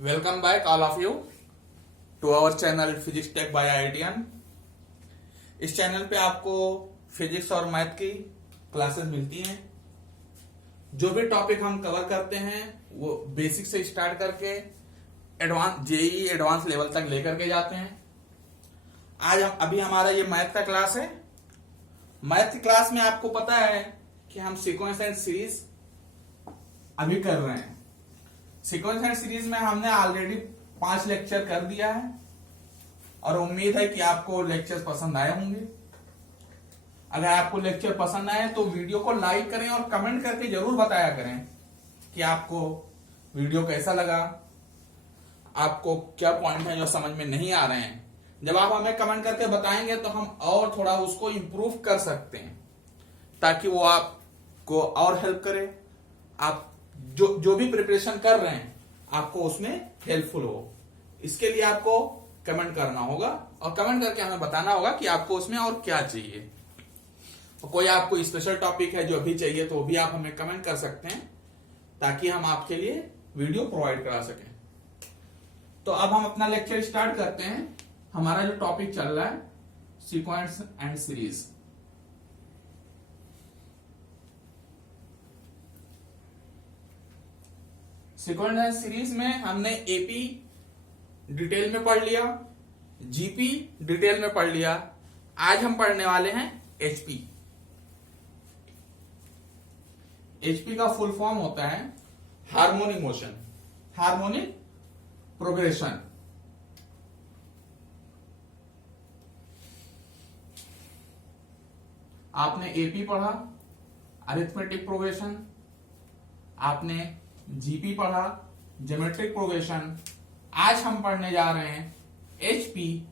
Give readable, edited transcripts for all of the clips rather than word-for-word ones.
Welcome back all of you to our channel Physics Tech by IITian। इस channel पे आपको physics और math की क्लासेस मिलती हैं। जो भी टॉपिक हम कवर करते हैं वो बेसिक से स्टार्ट करके एडवांस जेईई एडवांस लेवल तक लेकर के जाते हैं। आज अभी हमारा ये मैथ का क्लास है। मैथ की क्लास में आपको पता है कि हम सीक्वेंस एंड सीरीज अभी कर रहे हैं। सीक्वेंस एंड सीरीज में हमने ऑलरेडी 5 लेक्चर कर दिया है और उम्मीद है कि आपको लेक्चर पसंद आए होंगे। अगर आपको लेक्चर पसंद आए तो वीडियो को लाइक करें और कमेंट करके जरूर बताया करें कि आपको वीडियो कैसा लगा, आपको क्या पॉइंट है जो समझ में नहीं आ रहे हैं। जब आप हमें कमेंट करके बताएंगे तो हम और थोड़ा उसको इंप्रूव कर सकते हैं ताकि वो आपको और हेल्प करे। आप जो भी प्रिपरेशन कर रहे हैं आपको उसमें हेल्पफुल हो, इसके लिए आपको कमेंट करना होगा और कमेंट करके हमें बताना होगा कि आपको उसमें और क्या चाहिए। तो कोई आपको स्पेशल टॉपिक है जो अभी चाहिए तो वो भी आप हमें कमेंट कर सकते हैं ताकि हम आपके लिए वीडियो प्रोवाइड करा सकें। तो अब हम अपना लेक्चर स्टार्ट करते हैं। हमारा जो टॉपिक चल रहा है sequence and series. Sequence and series में हमने एपी डिटेल में पढ़ लिया, जीपी डिटेल में पढ़ लिया। आज हम पढ़ने वाले हैं एचपी। एचपी का फुल फॉर्म होता है हार्मोनिक मोशन, हार्मोनिक प्रोग्रेशन। आपने एपी पढ़ा, अरिथमेटिक प्रोग्रेशन, आपने जीपी पढ़ा, ज्योमेट्रिक प्रोग्रेशन। आज हम पढ़ने जा रहे हैं एचपी,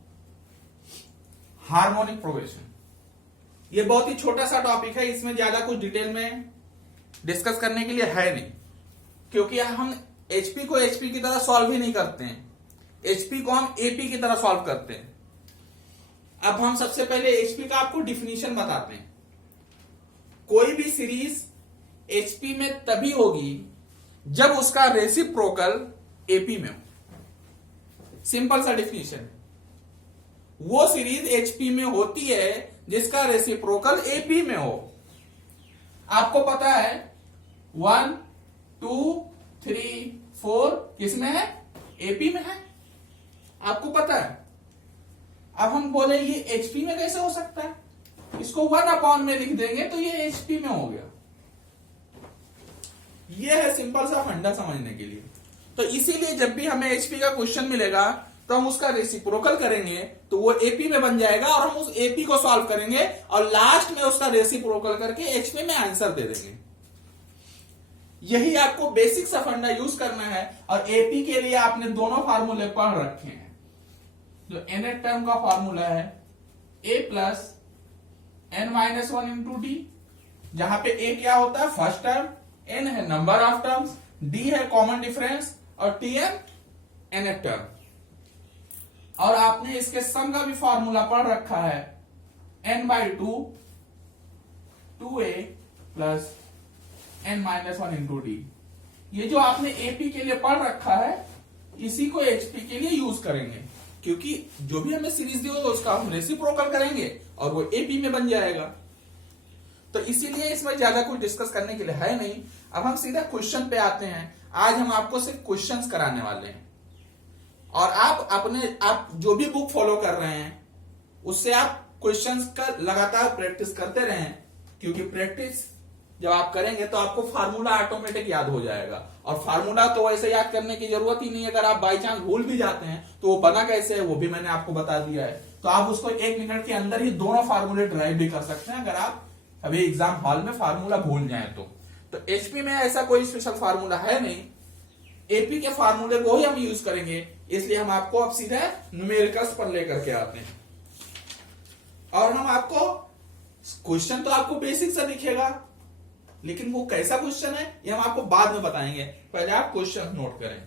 हार्मोनिक प्रोग्रेशन। ये बहुत ही छोटा सा टॉपिक है, इसमें ज्यादा कुछ डिटेल में डिस्कस करने के लिए है नहीं, क्योंकि हम एचपी को एचपी की तरह सॉल्व ही नहीं करते हैं। एचपी को हम एपी की तरह सॉल्व करते हैं। अब हम सबसे पहले एचपी का आपको डिफिनीशन बताते हैं। कोई भी सीरीज एचपी में तभी होगी जब उसका रेसिप्रोकल एपी में हो। सिंपल सा डिफिनीशन। वो सीरीज एचपी में होती है जिसका रेसिप्रोकल एपी में हो। आपको पता है 1, 2, 3, 4 किसमें है? एपी में है। आपको पता है। अब हम बोले ये एचपी में कैसे हो सकता है? इसको 1 में लिख देंगे तो ये एचपी में हो गया। ये है सिंपल सा फंडा समझने के लिए। तो इसीलिए जब भी हमें एचपी का क्वेश्चन मिलेगा तो हम उसका रेसिप्रोकल करेंगे तो वो एपी में बन जाएगा और हम उस एपी को सॉल्व करेंगे और लास्ट में उसका रेसिप्रोकल करके एचपी में आंसर दे देंगे। यही आपको बेसिक सा फंडा यूज करना है। और एपी के लिए आपने दोनों फार्मूले पढ़ रखे हैं। जो nth टर्म का फार्मूला है a plus n-1 into D, जहां पे a क्या होता है? फर्स्ट टर्म, n है नंबर ऑफ टर्म्स, d है कॉमन डिफरेंस और tn nth टर्म। और आपने इसके सम का भी फार्मूला पढ़ रखा है n/2 2a plus n-1 into D. ये जो आपने एपी के लिए पढ़ रखा है इसी को एचपी के लिए यूज करेंगे, क्योंकि जो भी हमें सीरीज दी होगा उसका हम रेसिप्रोकल करेंगे और वो एपी में बन जाएगा। तो इसीलिए इसमें ज्यादा कुछ डिस्कस करने के लिए है नहीं। अब हम सीधा क्वेश्चन पे आते हैं। आज हम आपको सिर्फ क्वेश्चंस कराने वाले हैं और आप जो भी बुक फॉलो कर रहे हैं उससे आप क्वेश्चंस का लगातार प्रैक्टिस करते रहें, क्योंकि प्रैक्टिस जब आप करेंगे तो आपको फार्मूला ऑटोमेटिक याद हो जाएगा। और फार्मूला तो वैसे याद करने की जरूरत ही नहीं है। अगर आप बाई चांस भूल भी जाते हैं तो वो बना कैसे है वो भी मैंने आपको बता दिया है। तो आप उसको 1 मिनट के अंदर ही दोनों फार्मूले ड्राइव भी कर सकते हैं अगर आप अभी एग्जाम हॉल में फार्मूला भूल जाए तो एचपी में ऐसा कोई स्पेशल फार्मूला है नहीं। एपी के फार्मूले को ही हम यूज करेंगे, इसलिए हम आपको अब सीधा न्यूमेरिकल्स पर लेकर के आते हैं। और हम आपको क्वेश्चन तो आपको बेसिक सा दिखेगा, लेकिन वो कैसा क्वेश्चन है ये हम आपको बाद में बताएंगे। पहले आप क्वेश्चन नोट करें।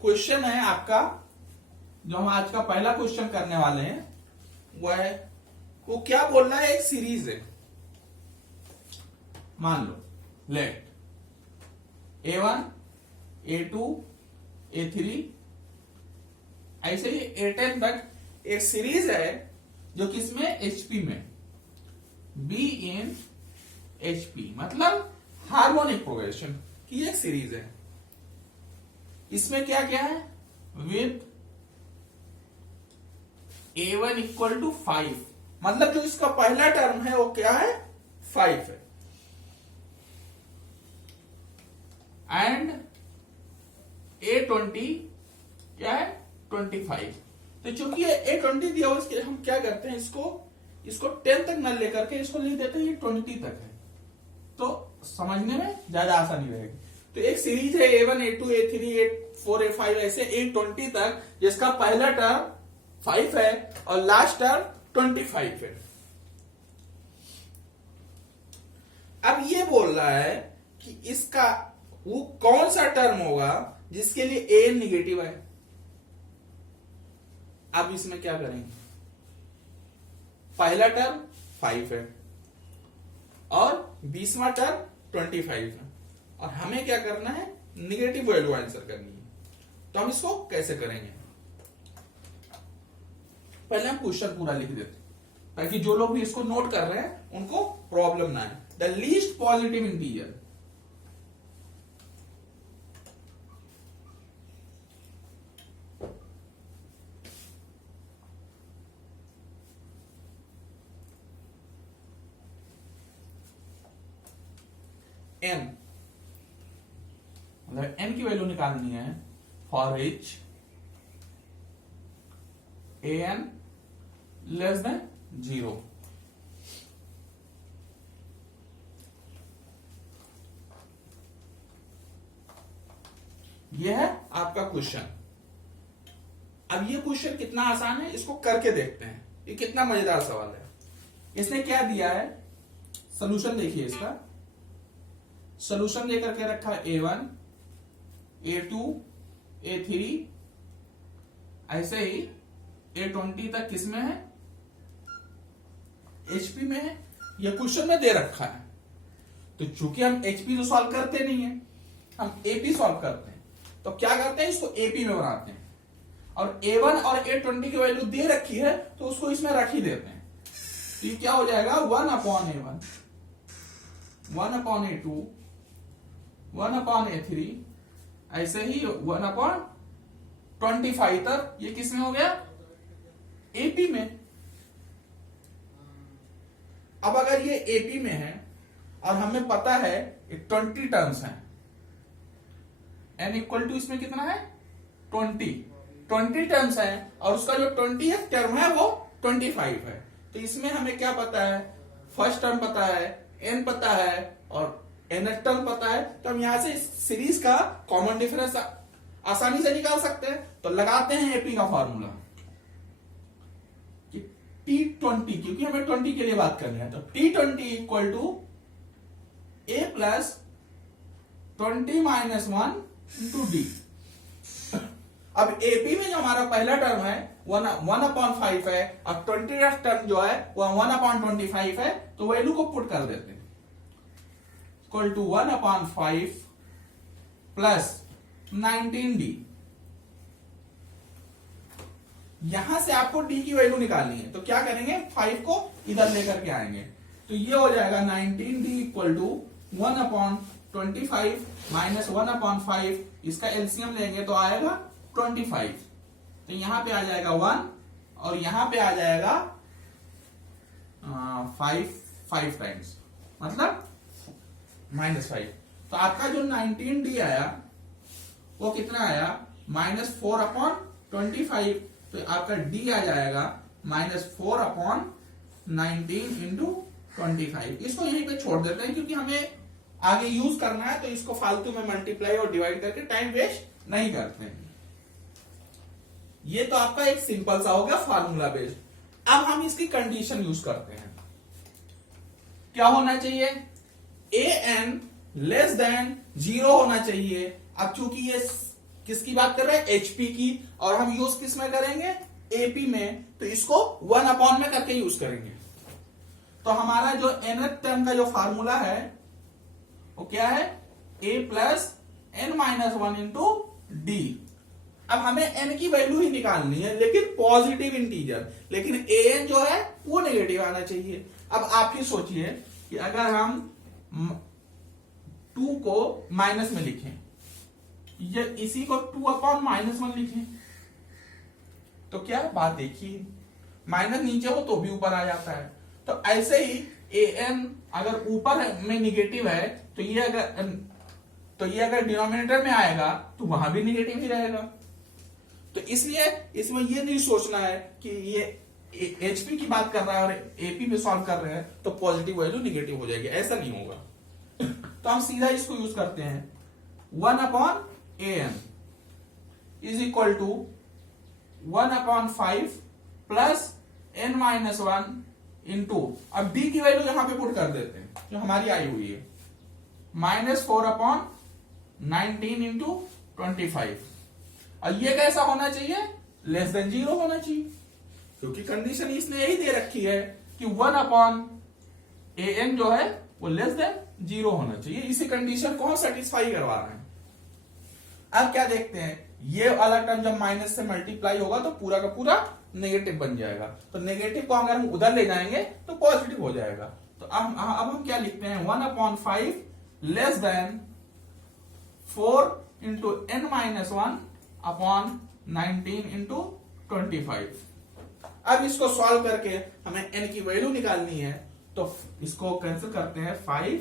क्वेश्चन है आपका, जो हम आज का पहला क्वेश्चन करने वाले हैं वो क्या बोल रहा है? एक सीरीज है, मान लो लेट A1 A2 A3 ऐसे ही A10 तक एक सीरीज है जो किसमें HP में, B in HP, मतलब हार्मोनिक प्रोग्रेशन की एक सीरीज है। इसमें क्या क्या है, विद A1 इक्वल टू 5, मतलब जो इसका पहला टर्म है वो क्या है, 5 है, एंड A20 क्या है, 25। तो चूंकि A20 दिया हुआ, इसके हम क्या करते हैं, इसको 10 तक न लेकर के इसको लिख देते हैं ये 20 तक है, तो समझने में ज्यादा आसानी रहेगी। तो एक सीरीज है A1 A2 A3 A4 A5 ऐसे A20 तक, जिसका पहला टर्म 5 है और लास्ट टर्म 25 है। अब ये बोल रहा है कि इसका वो कौन सा टर्म होगा जिसके लिए A निगेटिव है। अब इसमें क्या करेंगे, पहला टर्म 5 है और 20वां टर्म 25 है, और हमें क्या करना है, निगेटिव वैल्यू आंसर करनी है। तो हम इसको कैसे करेंगे, पहले हम क्वेश्चन पूरा लिख देते ताकि जो लोग भी इसको नोट कर रहे हैं उनको प्रॉब्लम ना है। The least positive integer, n, मतलब n की वैल्यू निकालनी है for each an less than 0। यह है आपका क्वेश्चन। अब ये क्वेश्चन कितना आसान है, इसको करके देखते हैं, ये कितना मजेदार सवाल है। इसने क्या दिया है, सॉल्यूशन देखिए, इसका सॉल्यूशन लेकर के रखा है A1 A2 A3 ऐसे ही A20 तक किसमें है, HP में है। यह क्वेश्चन में दे रखा है, तो चूंकि हम HP तो सॉल्व करते नहीं है, हम AP सॉल्व करते हैं। तो क्या करते हैं, इसको AP में बनाते हैं, और A1 और A20 की वैल्यू दे रखी है तो उसको इसमें रख ही देते हैं। तो ये क्या हो जाएगा, 1/A1 1/A2 1/A3 ऐसे ही 1/25 तक ये किसमें हो गया, AP में। अब अगर ये AP में है और हमें पता है 20 टर्म्स हैं, n इक्वल टू इसमें कितना है, 20 टर्म्स है, और उसका जो 20 टर्म है वो 25 है। तो इसमें हमें क्या पता है, फर्स्ट टर्म पता है, n पता है और nth टर्म पता है। तो हम यहां से इस सीरीज का कॉमन डिफरेंस आसानी से निकाल सकते हैं। तो लगाते हैं एपी का फॉर्मूला कि T20, क्योंकि हमें 20 के लिए बात करनी है, तो T20 equal to A plus 20 minus 1 into D. अब एपी में जो हमारा पहला टर्म है 1/5 है और 20th टर्म जो है वो 1/25 है, तो वैल्यू को पुट कर देते हैं, इक्वल टू 1/5 प्लस 19d। यहां से आपको d की वैल्यू निकालनी है, तो क्या करेंगे, 5 को इधर लेकर के आएंगे, तो ये हो जाएगा 19d इक्वल टू 1/25 माइनस 1/5, इसका एलसीएम लेंगे तो आएगा 25। तो यहां पे आ जाएगा 1 और यहां पे आ जाएगा 5 टाइम्स, मतलब -5। तो आपका जो 19d आया वो कितना आया, -4/25। तो आपका d आ जाएगा -4/19 इंटू 25। इसको यहीं पे छोड़ देते हैं क्योंकि हमें आगे यूज करना है, तो इसको फालतू में मल्टीप्लाई और डिवाइड करके टाइम वेस्ट नहीं करते हैं। ये तो आपका एक सिंपल सा हो गया फार्मूला बेस्ड। अब हम इसकी कंडीशन यूज करते हैं, क्या होना चाहिए, an लेस देन 0 होना चाहिए। अब चूंकि ये किसकी बात कर रहे हैं, HP की, और हम यूज किस में करेंगे, AP में, तो इसको 1 में करके यूज करेंगे। तो हमारा जो nth टर्म का जो फार्मूला है वो क्या है, A plus n minus one into D. अब हमें n की वैल्यू ही निकालनी है, लेकिन पॉजिटिव इंटीजर, लेकिन an जो है वो नेगेटिव आना चाहिए। अब आप ही सोचिए कि अगर हम 2 को माइनस में लिखें, ये इसी को 2/-1 लिखें, तो क्या बात देखिए, माइनस नीचे हो तो भी ऊपर आ जाता है। तो ऐसे ही an अगर ऊपर में निगेटिव है तो ये अगर डिनोमिनेटर में आएगा तो वहां भी निगेटिव ही रहेगा। तो इसलिए इसमें ये नहीं सोचना है कि ये एचपी की बात कर रहा है और एपी में सॉल्व कर रहे हैं तो पॉजिटिव वैल्यू निगेटिव हो जाएगी, ऐसा नहीं होगा। तो हम सीधा इसको यूज करते हैं, 1/an is equal to 1/5 plus n minus 1 into, अब d की वैल्यू यहां पे पुट कर देते हैं जो हमारी आई हुई है, -4/19 इंटू 25। और ये कैसा होना चाहिए, लेस देन 0 होना चाहिए, क्योंकि कंडीशन इसने यही दे रखी है कि 1/an जो है वो लेस देन 0 होना चाहिए। इसी कंडीशन को हम सेटिस्फाई करवा रहे हैं। अब क्या देखते हैं, ये वाला टर्म जब माइनस से मल्टीप्लाई होगा तो पूरा का पूरा नेगेटिव बन जाएगा। तो नेगेटिव को अगर हम उधर ले जाएंगे तो पॉजिटिव हो जाएगा। तो अब हम क्या लिखते हैं, 1/5 less than 4 into n minus 1/19 into 25। अब इसको सॉल्व करके हमें n की वैल्यू निकालनी है, तो इसको कैंसिल करते हैं 5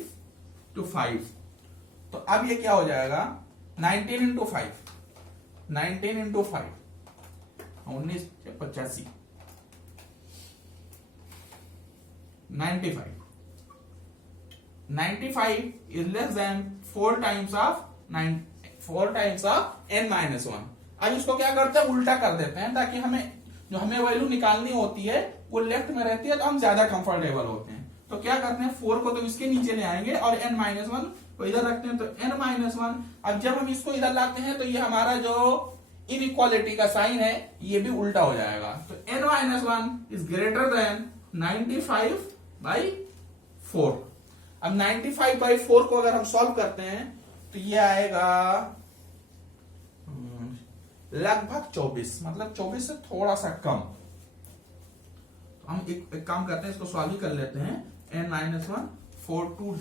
to 5। तो अब ये क्या हो जाएगा, 19 into 5, 19 into 5 1985 95 is less than 4 times of n minus 1। अब इसको क्या करते हैं, उल्टा कर देते हैं, ताकि हमें वैल्यू निकालनी होती है वो लेफ्ट में रहती है तो हम ज्यादा कंफर्टेबल होते हैं। तो क्या करते हैं, 4 को तो इसके नीचे ले आएंगे और n माइनस 1 को इधर रखते हैं, तो n माइनस 1। अब जब हम इसको इधर लाते हैं तो ये हमारा जो इनइक्वालिटी का साइन है ये भी उल्टा हो जाएगा। तो n minus 1 is greater than 95/4। अब 95/4 को अगर हम सॉल्व करते हैं तो ये आएगा लगभग 24, मतलब 24 से थोड़ा सा कम। तो हम एक काम करते हैं, इसको सॉल्व ही कर लेते हैं। n minus 1 4 2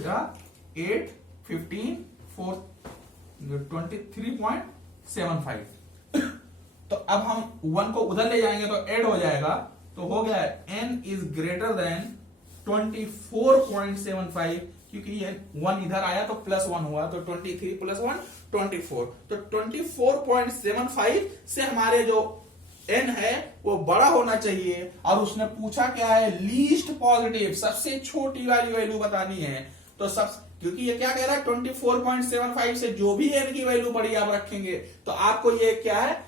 8 15 4 23.75। तो अब हम 1 को उधर ले जाएंगे तो ऐड हो जाएगा, तो हो गया n इज ग्रेटर देन 24.75, क्योंकि ये 1 इधर आया तो +1 हुआ, तो 23 + 1 24। तो 24.75 से हमारे जो n है वो बड़ा होना चाहिए। और उसने पूछा क्या है, लीस्ट पॉजिटिव, सबसे छोटी वाली वैल्यू बतानी है। तो क्योंकि ये क्या कह रहा है, 24.75 से जो भी n की वैल्यू बड़ी आप रखेंगे तो आपको ये क्या है,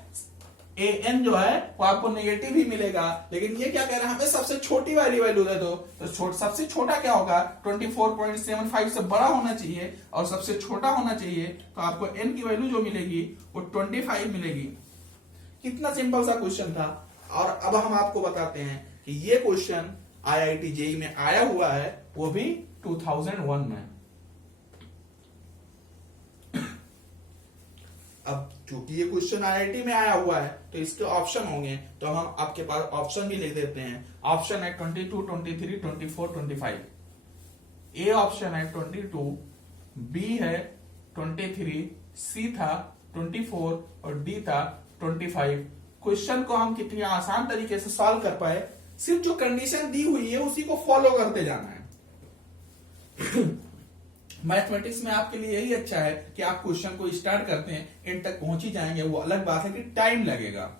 an जो है वो आपको नेगेटिव ही मिलेगा। लेकिन ये क्या कह रहा है, हमें सबसे छोटी वाली वैल्यू दे दो। तो सबसे छोटा क्या होगा, 24.75 से बड़ा होना चाहिए और सबसे छोटा होना चाहिए। तो आपको n की वैल्यू जो मिलेगी वो 25 मिलेगी। कितना सिंपल सा क्वेश्चन था। और अब हम आपको बताते हैं कि ये क्वेश्चन IIT JEE में आया हुआ है, वो भी 2001 में। अब क्योंकि ये क्वेश्चन IIT में आया हुआ है तो इसके ऑप्शन होंगे, तो हम आपके पास ऑप्शन भी लिख देते हैं। ऑप्शन है 22, 23, 24, 25। ए ऑप्शन है 22, बी है 23, सी था 24 और डी था 25। क्वेश्चन को हम कितनी आसान तरीके से सॉल्व कर पाए, सिर्फ जो कंडीशन दी हुई है उसी को फॉलो करते जाना है। मैथमेटिक्स में आपके लिए यही अच्छा है कि आप क्वेश्चन को स्टार्ट करते हैं, एंड तक पहुंच ही जाएंगे। वो अलग बात है कि टाइम लगेगा,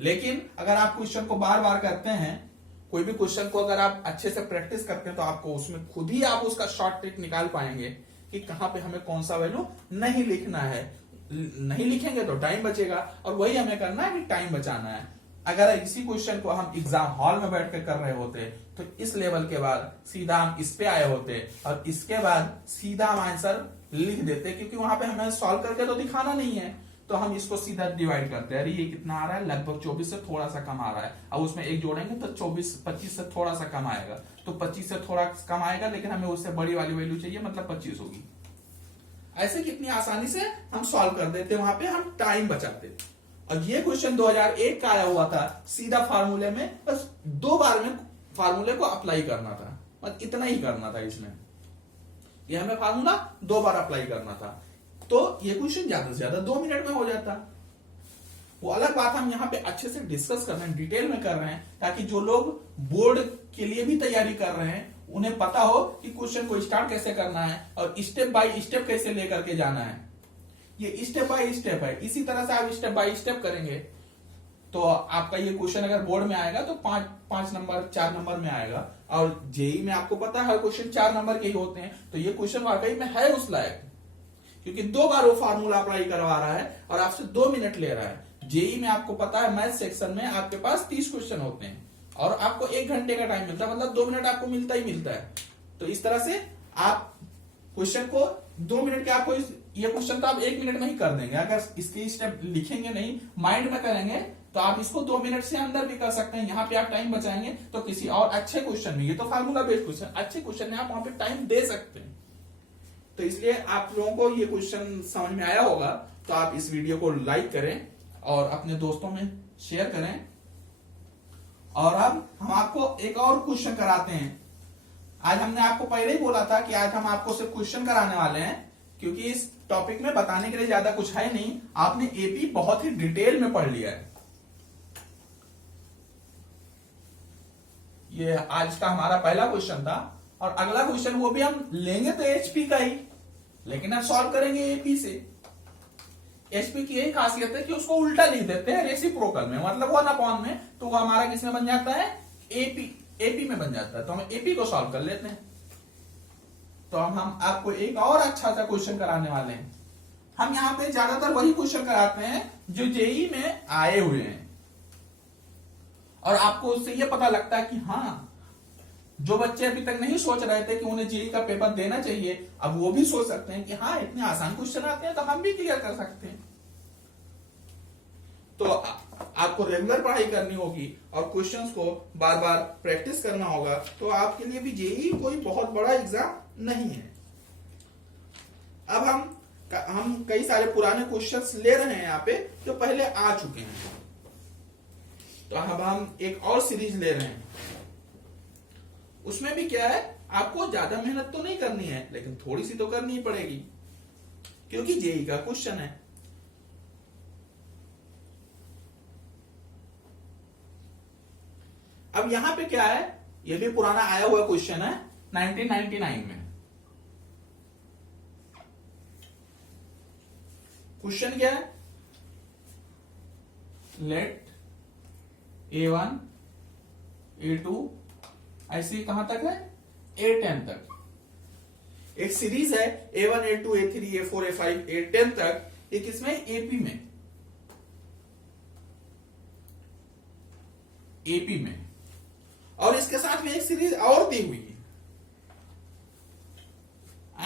लेकिन अगर आप क्वेश्चन को बार बार करते हैं, कोई भी क्वेश्चन को अगर आप अच्छे से प्रैक्टिस करते हैं, तो आपको उसमें खुद ही आप उसका शॉर्ट ट्रिक निकाल पाएंगे कि कहां पे हमें कौन सा वैल्यू नहीं लिखना है। नहीं लिखेंगे तो टाइम बचेगा, और वही हमें करना है कि टाइम बचाना है। अगर इसी क्वेश्चन को हम एग्जाम हॉल में बैठ कर कर रहे होते तो इस लेवल के बाद सीधा हम इस पे आए होते और इसके बाद सीधा हम आंसर लिख देते, क्योंकि वहां पे हमें सॉल्व करके तो दिखाना नहीं है। तो हम इसको सीधा डिवाइड करते हैं, अरे ये कितना आ रहा है, लगभग 24 से थोड़ा सा कम आ रहा है। अब उसमें एक जोड़ेंगे तो 25 से थोड़ा सा कम आएगा, तो 25 से थोड़ा कम आएगा, लेकिन हमें उससे बड़ी वाली वैल्यू चाहिए, मतलब 25 होगी। ऐसे कितनी आसानी से हम सॉल्व कर देते, वहां पे हम टाइम बचाते। और ये क्वेश्चन 2001 का आया हुआ था, सीधा फार्मूले में, बस 2 बार में फार्मूले को अप्लाई करना था, बस इतना ही करना था इसमें। ये हमें फार्मूला 2 बार अप्लाई करना था, तो ये क्वेश्चन ज्यादा से ज्यादा 2 मिनट में हो जाता। वो अलग बात हम यहाँ पे अच्छे से डिस्कस कर रहे हैं, डिटेल में कर रहे हैं, ताकि जो लोग बोर्ड के लिए भी तैयारी कर रहे हैं उन्हें पता हो कि क्वेश्चन को स्टार्ट कैसे करना है और स्टेप बाय स्टेप कैसे लेकर के जाना है। ये स्टेप बाय स्टेप है, इसी तरह से आप स्टेप बाय स्टेप करेंगे तो आपका ये क्वेश्चन अगर बोर्ड में आएगा तो 5 नंबर 4 नंबर में आएगा। और जेई में आपको पता है हर क्वेश्चन 4 नंबर के ही होते हैं, तो ये क्वेश्चन वाकई में है उस लायक, क्योंकि 2 बार वो फार्मूला अप्लाई करवा रहा है और आपसे 2 मिनट ले रहा है। जेई में आपको पता है मैथ सेक्शन में आपके पास 30 क्वेश्चन होते हैं और आपको 1 घंटे का टाइम मिलता है, मतलब 2 मिनट आपको मिलता ही मिलता है। तो इस तरह से आप क्वेश्चन को 2 मिनट के, आपको ये क्वेश्चन तो आप 1 मिनट में ही कर देंगे। अगर इसके स्टेप लिखेंगे नहीं, माइंड में करेंगे, तो आप इसको 2 मिनट से अंदर भी कर सकते हैं। यहाँ पे आप टाइम बचाएंगे तो किसी और अच्छे क्वेश्चन में, ये तो फार्मूला बेस्ड क्वेश्चन, अच्छे क्वेश्चन में आप वहां पे टाइम दे सकते हैं। तो इसलिए आप लोगों को ये क्वेश्चन समझ में आया होगा, तो आप इस वीडियो को लाइक करें और अपने दोस्तों में शेयर करें। और अब हम आपको एक और क्वेश्चन कराते हैं। आज हमने आपको पहले ही बोला था कि आज हम आपको सिर्फ क्वेश्चन कराने वाले हैं, क्योंकि इस टॉपिक में बताने के लिए ज्यादा कुछ है नहीं, आपने एपी बहुत ही डिटेल में पढ़ लिया है। ये आज का हमारा पहला क्वेश्चन था और अगला क्वेश्चन वो भी हम लेंगे तो एचपी का ही, लेकिन हम सॉल्व करेंगे एपी से। एचपी की यही खासियत है कि उसको उल्टा लिख देते हैं रेसिप्रोकल में, मतलब 1/, में, तो वो हमारा किसमें बन जाता है, एपी में बन जाता है। तो हम एपी को सॉल्व कर लेते हैं। तो हम आपको एक और अच्छा सा क्वेश्चन कराने वाले हैं। हम यहाँ पे ज्यादातर वही क्वेश्चन कराते हैं जो जेई में आए हुए हैं, और आपको उससे ये पता लगता है कि हाँ, जो बच्चे अभी तक नहीं सोच रहे थे कि उन्हें जेई का पेपर देना चाहिए, अब वो भी सोच सकते हैं कि हाँ, इतने आसान क्वेश्चन आते हैं तो हम भी क्लियर कर सकते हैं। तो आपको रेगुलर पढ़ाई करनी होगी और क्वेश्चंस को बार बार प्रैक्टिस करना होगा, तो आपके लिए भी जेई कोई बहुत बड़ा एग्जाम नहीं है। अब हम कई सारे पुराने क्वेश्चंस ले रहे हैं यहाँ पे जो पहले आ चुके हैं। तो अब हम एक और सीरीज ले रहे हैं। उसमें भी क्या है, आपको ज्यादा मेहनत तो नहीं करनी है, लेकिन थोड़ी सी तो करनी ही पड़ेगी, क्योंकि जेई का क्वेश्चन है। अब यहां पे क्या है, ये भी पुराना आया हुआ क्वेश्चन है 1999 में। क्वेश्चन क्या है, लेट A1 A2 ऐसे कहां तक है, A10 तक। एक सीरीज है A1 A2 A3 A4 A5 A10 तक, ये किसमें, एपी में, एपी में। और इसके साथ में एक सीरीज और दी हुई है,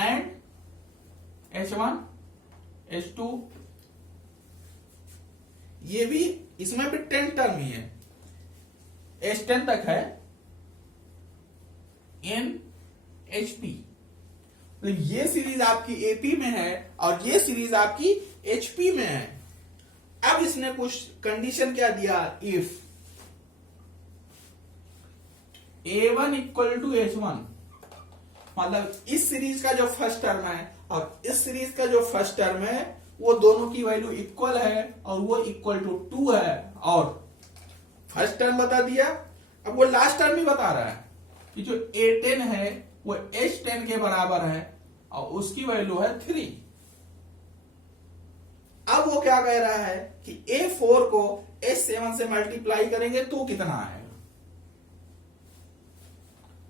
एंड H1 H2, ये भी इसमें भी 10 टर्म ही है, H10 तक है, इन HP। तो ये सीरीज आपकी एपी में है और ये सीरीज आपकी एचपी में है। अब इसने कुछ कंडीशन क्या दिया, if A1 equal to H1, मतलब इस सीरीज का जो फर्स्ट टर्म है और इस सीरीज का जो फर्स्ट टर्म है वो दोनों की वैल्यू इक्वल है और वो इक्वल टू 2 है, और फर्स्ट टर्म बता दिया। अब वो लास्ट टर्म ही बता रहा है कि जो A10 है वो H10 के बराबर है और उसकी वैल्यू है 3। अब वो क्या कह रहा है कि A4 को H7 से मल्टीप्लाई करेंगे तो कितना आएगा,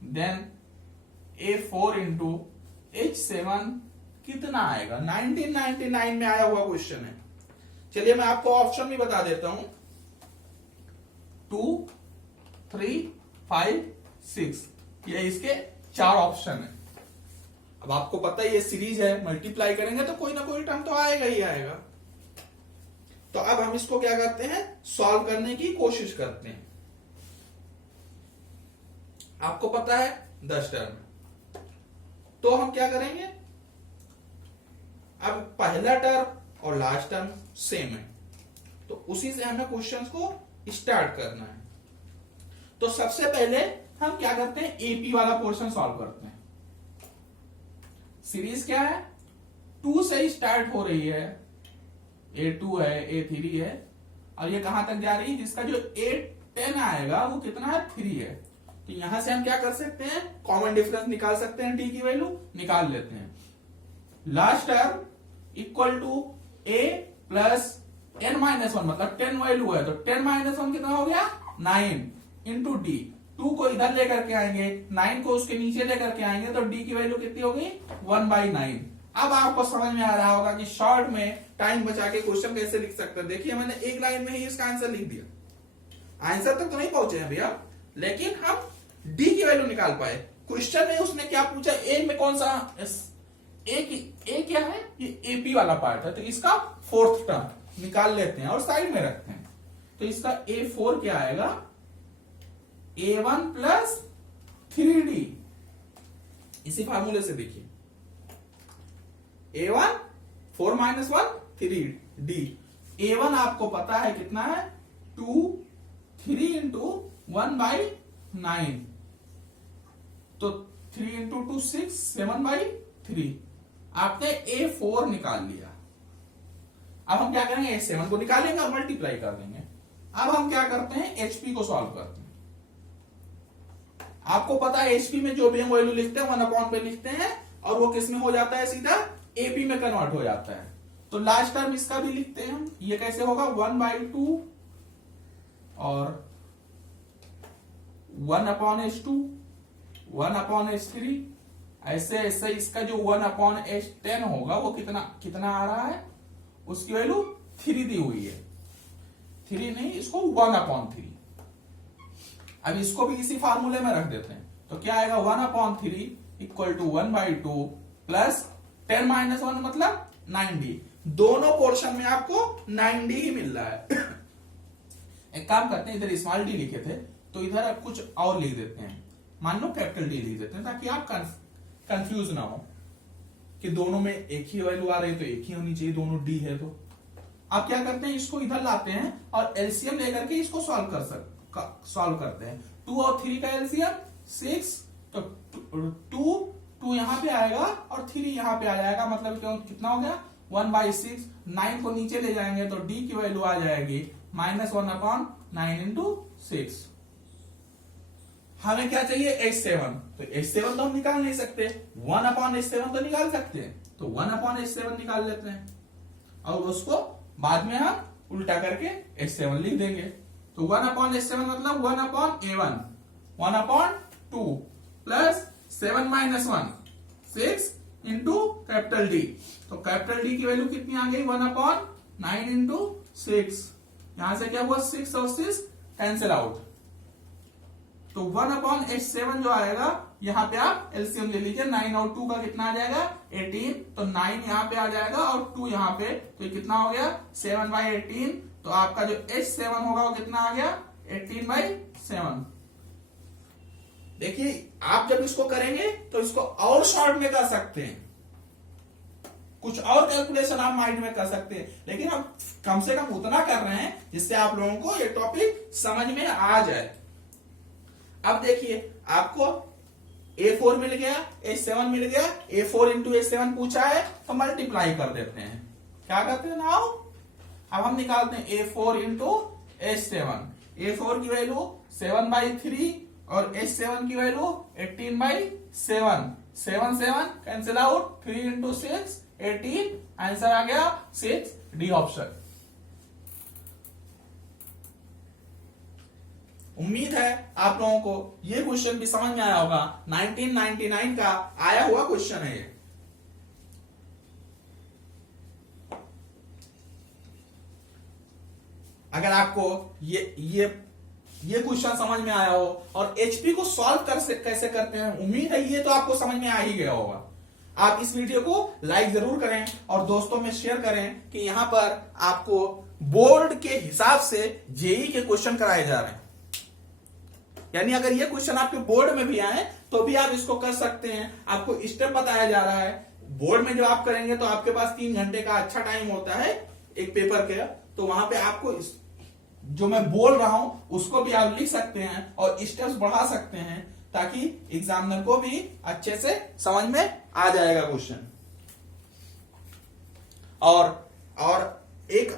देन A4 इंटू H7 कितना आएगा। 1999 में आया हुआ क्वेश्चन है। चलिए मैं आपको ऑप्शन भी बता देता हूं, 2, 3, 5, 6, ये इसके 4 ऑप्शन है। अब आपको पता है ये सीरीज है, मल्टीप्लाई करेंगे तो कोई ना कोई टर्म तो आएगा ही आएगा। तो अब हम इसको क्या करते हैं, सॉल्व करने की कोशिश करते हैं। आपको पता है 10 टर्म, तो हम क्या करेंगे, अब पहला टर्म और लास्ट टर्म सेम है, तो उसी से हमें क्वेश्चंस को स्टार्ट करना है। तो सबसे पहले हम क्या करते हैं, एपी वाला पोर्शन सॉल्व करते हैं। सीरीज क्या है, 2 से स्टार्ट हो रही है, A2 है, A3 है, और ये कहां तक जा रही है, जिसका जो A10 आएगा वो कितना है, 3 है। तो यहां से हम क्या कर सकते हैं, कॉमन डिफरेंस निकाल सकते हैं, टी की वैल्यू निकाल लेते हैं। Last term equal to A plus n-1, मतलब 10 वैल्यू है, तो 10-1 कितना हो गया, 9 इंटू डी। 2 को इधर लेकर के आएंगे, 9 को उसके नीचे लेकर के आएंगे, तो डी की वैल्यू कितनी हो गई, 1/9। अब आपको समझ में आ रहा होगा कि शॉर्ट में टाइम बचा के क्वेश्चन कैसे लिख सकते हैं। देखिए मैंने एक लाइन में ही इसका आंसर लिख दिया, आंसर तक तो नहीं पहुंचे हैं भैया, लेकिन हम डी की वैल्यू निकाल पाए। क्वेश्चन में उसने क्या पूछा, ए में कौन सा, ए क्या है, ये एपी वाला पार्ट है, तो इसका 4th टर्म निकाल लेते हैं और साइड में रखते हैं। तो इसका A4 क्या आएगा, A1 प्लस 3D। इसी फार्मूले से देखिए, A1 4 - 1 3D। A1 आपको पता है कितना है, 2 3 इंटू 1/9, तो 3 इंटू 2 6 7/3। आपने A4 निकाल लिया। अब हम क्या करेंगे, A7 को निकालेंगे और मल्टीप्लाई कर देंगे। अब हम क्या करते हैं, HP को सॉल्व करते हैं। आपको पता है HP में जो भी हम वैल्यू लिखते हैं 1 पे लिखते हैं, और वो किस में हो जाता है, सीधा AP में कन्वर्ट हो जाता है। तो लास्ट टर्म इसका भी लिखते हैं हम, ये कैसे होगा, 1/2 और 1/S2 1/S3, ऐसे ऐसे इसका जो 1/S10 होगा वो कितना आ रहा है, उसकी वैल्यू 3 दी हुई है, 3 नहीं, इसको 1/3। अब इसको भी इसी फार्मूले में रख देते हैं, तो क्या आएगा, 1/3 इक्वल टू 1/2 प्लस 10-1 मतलब 9D। दोनों पोर्शन में आपको 9D ही मिल रहा है। एक काम करते हैं, इधर स्मॉल डी लिखे थे, तो इधर आप कुछ और लिख देते हैं, मान लो कैपिटल डी लिख देते हैं, ताकि आप कंफ्यूज ना हो कि दोनों में एक ही वैल्यू आ रही है, तो एक ही होनी चाहिए, दोनों डी है। तो आप क्या करते हैं, इसको इधर लाते हैं और एलसीएम लेकर के इसको सॉल्व करते हैं। 2 और 3 का एलसीएम 6, तो 2 यहां पे आएगा और 3 यहां पे आ जाएगा, मतलब कितना हो गया, 1/6। 9 को नीचे ले जाएंगे तो डी की वैल्यू आ जाएगी -1/9 इंटू 6। हमें क्या चाहिए, H7, तो H7 तो हम निकाल नहीं सकते, 1/H7 तो निकाल सकते हैं, तो 1/H7 निकाल लेते हैं, और उसको बाद में हम उल्टा करके H7 लिख देंगे। तो 1/H7 मतलब 1/A1, 1/2 plus 7-1 6 into capital D. तो कैपिटल डी की वैल्यू कितनी आ गई, 1/9 इंटू 6। यहां से क्या हुआ, 6 और 6 कैंसिल आउट, तो 1/H7 जो आएगा, यहां पे आप एलसीएम ले लीजिए, 9 और 2 का कितना आ जाएगा, 18, तो 9 यहां पे आ जाएगा और 2 यहां पे, तो ये कितना हो गया, 7/18। तो आपका जो H7 होगा वो कितना आ गया, 18/7। देखिए आप जब इसको करेंगे तो इसको और शॉर्ट में कर सकते हैं, कुछ और कैलकुलेशन आप माइंड में कर सकते हैं, लेकिन हम कम से कम उतना कर रहे हैं जिससे आप लोगों को ये टॉपिक समझ में आ जाए। अब देखिए आपको A4 मिल गया, H7 मिल गया, A4 इंटू H7 पूछा है, तो मल्टीप्लाई कर देते हैं। क्या करते हैं नाउ, अब हम निकालते हैं A4 इंटू H7। A4 की वैल्यू 7/3 और H7 की value 18/7। 7 cancel out, 3 into 6 18, answer आ गया 6, डी ऑप्शन। उम्मीद है आप लोगों को ये क्वेश्चन भी समझ में आया होगा। 1999 का आया हुआ क्वेश्चन है ये। अगर आपको ये क्वेश्चन समझ में आया हो और एचपी को सॉल्व कैसे करते हैं, उम्मीद है ये तो आपको समझ में आ ही गया होगा। आप इस वीडियो को लाइक जरूर करें और दोस्तों में शेयर करें कि यहां पर आपको बोर्ड के हिसाब से जेई के क्वेश्चन कराए जा रहे हैं। यानी अगर ये क्वेश्चन आपके बोर्ड में भी आए तो भी आप इसको कर सकते हैं। आपको स्टेप बताया जा रहा है, बोर्ड में जब आप करेंगे तो आपके पास 3 घंटे का अच्छा टाइम होता है एक पेपर के, तो वहां पे आपको जो मैं बोल रहा हूं उसको भी आप लिख सकते हैं और स्टेप्स बढ़ा सकते हैं, ताकि एग्जामिनर को भी अच्छे से समझ में आ जाएगा क्वेश्चन। और एक